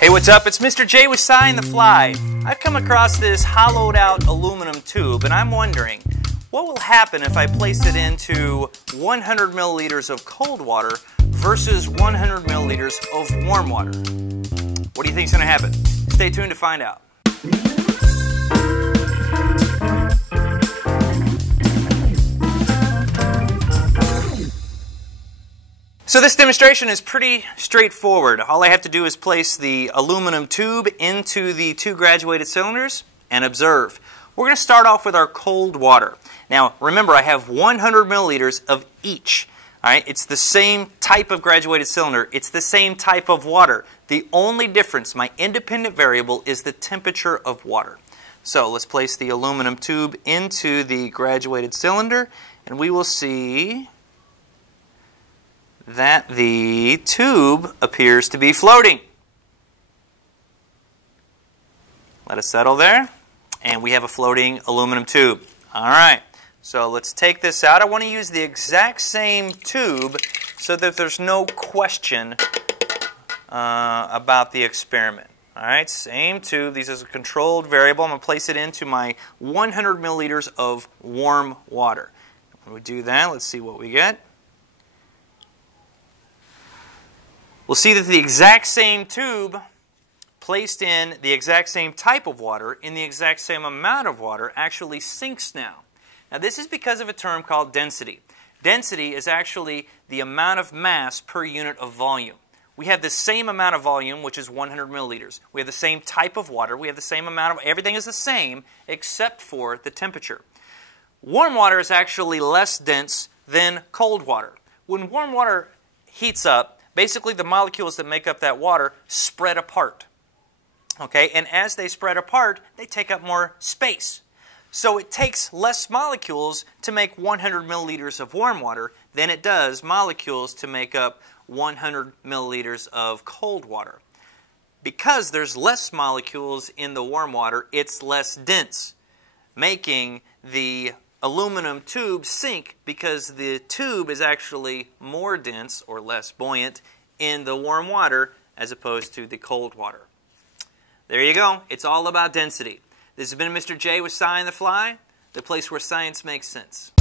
Hey, what's up? It's Mr. J with SciOnTheFly. I've come across this hollowed out aluminum tube and I'm wondering what will happen if I place it into 100 milliliters of cold water versus 100 milliliters of warm water. What do you think is going to happen? Stay tuned to find out. So this demonstration is pretty straightforward. All I have to do is place the aluminum tube into the two graduated cylinders and observe. We're going to start off with our cold water. Now remember, I have 100 milliliters of each. All right? It's the same type of graduated cylinder. It's the same type of water. The only difference, my independent variable, is the temperature of water. So let's place the aluminum tube into the graduated cylinder and we will see that the tube appears to be floating. Let it settle there, and we have a floating aluminum tube. Alright, so let's take this out. I want to use the exact same tube so that there's no question about the experiment. Alright, same tube. This is a controlled variable. I'm going to place it into my 100 milliliters of warm water. When we do that, let's see what we get. We'll see that the exact same tube placed in the exact same type of water in the exact same amount of water actually sinks now. Now this is because of a term called density. Density is actually the amount of mass per unit of volume. We have the same amount of volume, which is 100 milliliters. We have the same type of water. We have the same amount of, everything is the same except for the temperature. Warm water is actually less dense than cold water. When warm water heats up, basically, the molecules that make up that water spread apart. Okay? And as they spread apart, they take up more space. So it takes less molecules to make 100 milliliters of warm water than it does molecules to make up 100 milliliters of cold water. Because there's less molecules in the warm water, it's less dense, making the aluminum tube sink because the tube is actually more dense or less buoyant in the warm water as opposed to the cold water. There you go. It's all about density. This has been Mr. J with SciOnTheFly, the place where science makes sense.